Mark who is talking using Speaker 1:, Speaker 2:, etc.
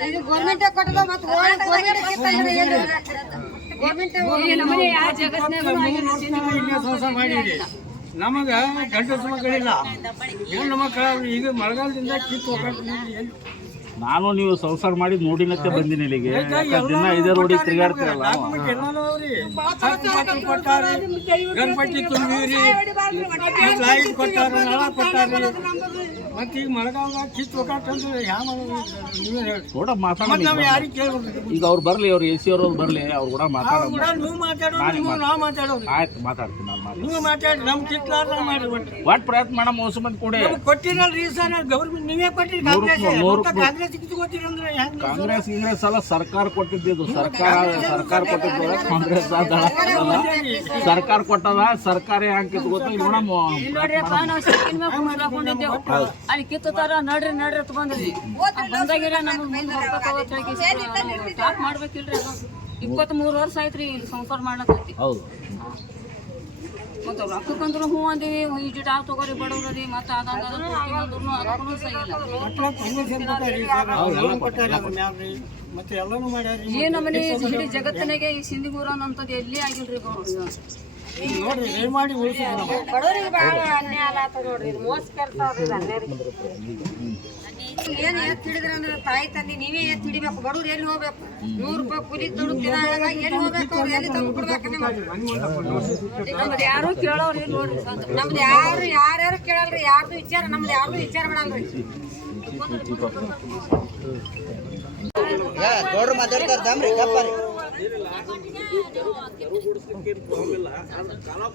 Speaker 1: ಇದು
Speaker 2: ನಮಗ ಮಕ್ಕಳಿಲ್ಲ ಹೆಣ್ಣು ಮಕ್ಕಳ ಈಗ ಮಳೆಗಾಲದಿಂದ ಕಿತ್ತು ಹೋಗ್ಬೇಕು.
Speaker 3: ನಾನು ನೀವು ಸಂಸಾರ ಮಾಡಿ ನೋಡಿನಕ್ಕೆ ಬಂದಿನಿ ಇಲ್ಲಿಗೆ ಯಾಕಂದ್ರೆ ದಿನ ಇದೇ ರೋಡಿ ತಿರುಗಾಡ್ತಿರಲ್ಲ
Speaker 2: ಗಣಪತಿ ತುಂಬಿರಿ ಲೈಟ್ ಕೊಟ್ಟಾರ ನಳ ಕೊಟ್ಟಾರ ಮತ್ತೆ ಈಗ ಮಳೆಗಾಲದಾಗ ಕಿತ್ತು ಹೋಗತ್ತಂದ್ರೆ ಯಾವ ನೀವೇ ಹೇಳಿ.
Speaker 3: ಕೂಡ ಮಾತಾಡ
Speaker 2: ಮತ್ತೆ ನಾವು ಯಾರಿಗೆ ಕೇಳೋದು
Speaker 3: ಈಗ ಅವ್ರು ಬರ್ಲಿ ಅವ್ರು ಎ ಸಿ ಅವ್ರು ಬರ್ಲಿ ಅವ್ರು ಕೂಡ
Speaker 2: ಅವ್ರು
Speaker 3: ಮಾತಾಡೋದು
Speaker 2: ನೀವು ಮಾತಾಡೋದು ನೀವು ನಾವು ಮಾತಾಡೋದು.
Speaker 3: ಆಯ್ತು ಮಾತಾಡ್ತೀನಿ ನಾನು ಮಾತಾಡ್ತೀನಿ.
Speaker 2: ನೀವು ಮಾತಾಡಿ ನಮ್ ಮಾಡಿ ಒಟ್ಟು.
Speaker 3: ಒಟ್ಟು ಪ್ರಯತ್ನ ಮಾಡೋ ಮೋಸ ಮಂದಿ ಕೊಡಿ.
Speaker 2: ನಮ್ಗ್ ಕೊಟ್ಟಿರಲ್ರಿ ಸರ್ ಗೌರ್ಮೆಂಟ್ ನೀವೇ ಕೊಟ್ಟಿರಿ ಕಾಂಗ್ರೆಸ್
Speaker 3: ನೂರು-
Speaker 2: ಕಾಂಗ್ರೆಸ್ ಹೆಂಗ್
Speaker 3: ಎಲ್ಲ ಸರ್ಕಾರ ಕೊಟ್ಟಿದ್ದು ಸರ್ಕಾರ ಸರ್ಕಾರ ಕೊಟ್ಟಿದ್ದು ಕಾಂಗ್ರೆಸ್ ದಳ ಸರ್ಕಾರ ಕೊಟ್ಟದ ಸರ್ಕಾರ ಯಾಕೆ ಕಿತ್ಕೋತ ನೋಡಮ್ಮ
Speaker 4: ನೋಡ್ರಿಪ್ಪ ನಾವು ಅಲ್ಲಿ ಕಿತ್ತಾರ ನಡ್ರಿ ನಡ್ರಿ ತಗೊಂಡ್ರಿ ಬಂದ್ರಿ ಬಂದಾಗಿರ ನಮಗೆ ಮುಂದೆ ಸ್ಟಾಪ್ ಮಾಡ್ಬೇಕಿಲ್ರಿ ಅದು. ಇಪ್ಪತ್ಮೂರು ವರ್ಷ ಆಯ್ತ್ರಿ ಇಲ್ಲಿ ಸಂಸಾರ ಮಾಡ್ಲಕತ್ತಿ.
Speaker 3: ಹೌದು.
Speaker 4: ಮತ್ತೆ ರೊಕ್ಕಕ್ಕಂದ್ರು ಹ್ಞೂ ಅಂದೀವಿ ಇಷ್ಟು ಆ ತಗೋರಿ ಬಡವ್ರಿ ಮತ್ತೆ ಅದಂಗ ಅದಕ್ಕೂ ಈ ನಮ್ಮನೆ ಇಡೀ ಜಗತ್ತಿನಾಗೆ ಈ ಸಿಂಧಿಗೂರ ಅಂತದ್ ಎಲ್ಲಿ ಆಗಿಲ್ರಿ ಗೌಡ್ರು.
Speaker 2: ನೋಡ್ರಿ ದಯಮಾಡಿ ಉಳಿಸಿ
Speaker 1: ಬಡವರಿಗೆ ಭಾಳ ಅನ್ಯಾಯ ಆಗತ್ತ ನೋಡ್ರಿ ಇದು ಮೋಸ ಕೆಲಸ ಅದು ಇದು ಅನ್ಯಾಯ ಏನ್ ಹಿಡಿದ್ರ ಅಂದ್ರೆ ತಾಯಿ ತಂದೆ ನೀವೇ ಎತ್ ಹಿಡಿಬೇಕು. ಬಡವ್ರು ಎಲ್ಲಿ ಹೋಗ್ಬೇಕು? ನೂರು ರೂಪಾಯಿ ಕೂಲಿ ದುಡ್ಡು ತಿನ್ನಾಗ ಎಲ್ಲಿ ಹೋಗ್ಬೇಕು ಅವ್ರು? ಎಲ್ಲಿ ತಂದು ಕೊಡ್ಬೇಕು
Speaker 4: ನಮ್ದು ಯಾರು ಕೇಳೋರು ನೋಡ್ರಿ.
Speaker 1: ನಮ್ದು ಯಾರು ಯಾರ್ಯಾರು ಕೇಳಲ್ರಿ ಯಾರ್ದು ವಿಚಾರ ನಮ್ದು ಯಾರ್ದು ವಿಚಾರ ಮಾಡಲ್ರಿ
Speaker 5: ಗೌಡ್ರು ಮಾತಾಡ್ತಾರೆ ದಮ್ರಿ ಕಪ್ಪರಿ